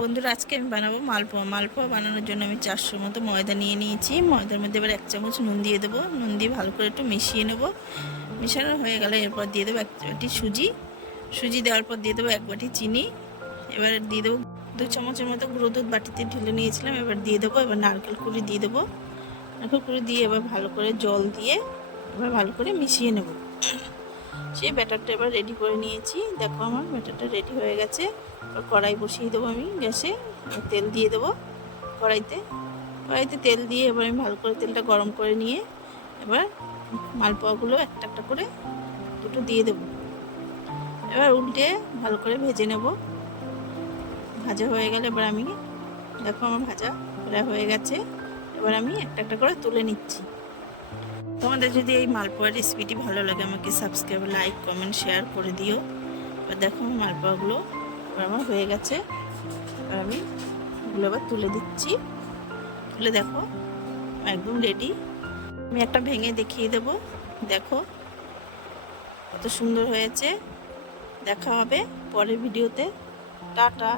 বন্ধুরা, আজকে আমি বানাবো মালপোয়া। মালপোয়া বানানোর জন্য আমি 400 মতো ময়দা নিয়ে নিয়েছি। ময়দার মধ্যে এবার 1 চামচ নুন দিয়ে দেবো। নুন দিয়ে ভালো করে একটু মিশিয়ে নেব। মেশানো হয়ে গেলে এরপর দিয়ে দেবো 1 বাটি সুজি। সুজি দেওয়ার পর দিয়ে দেবো 1 বাটি চিনি। এবার দিয়ে দেবো 2 চামচের মতো গুঁড়ো দুধ বাটিতে ঢেলে নিয়েছিলাম, এবার দিয়ে দেবো। এবার নারকেল কুড়ি দিয়ে দেবো। নারকেল কুড়ি দিয়ে এবার ভালো করে জল দিয়ে এবার ভালো করে মিশিয়ে নেব। সেই ব্যাটারটা এবার রেডি করে নিয়েছি। দেখো আমার ব্যাটারটা রেডি হয়ে গেছে। এবার কড়াই বসিয়ে দেবো আমি গ্যাসে। তেল দিয়ে দেবো কড়াইতে তেল দিয়ে এবার আমি ভালো করে তেলটা গরম করে নিয়ে এবার মালপোয়াগুলো একটা একটা করে দুটো দিয়ে দেবো। এবার উল্টে ভালো করে ভেজে নেব। ভাজা হয়ে গেলে এবার আমি দেখো আমার ভাজা প্রায় হয়ে গেছে। এবার আমি একটা একটা করে তুলে নিচ্ছি। তোমাদের যদি এই মালপোয়া রেসিপিটি ভালো লাগে আমাকে সাবস্ক্রাইব, লাইক, কমেন্ট, শেয়ার করে দিও। এবার দেখো মালপোয়াগুলো এবার আমার হয়ে গেছে। এবার আমি এগুলো এবার তুলে দিচ্ছি। তুলে দেখো একদম রেডি। আমি একটা ভেঙে দেখিয়ে দেব। দেখো কত সুন্দর হয়েছে। দেখা হবে পরের ভিডিওতে। টাটা।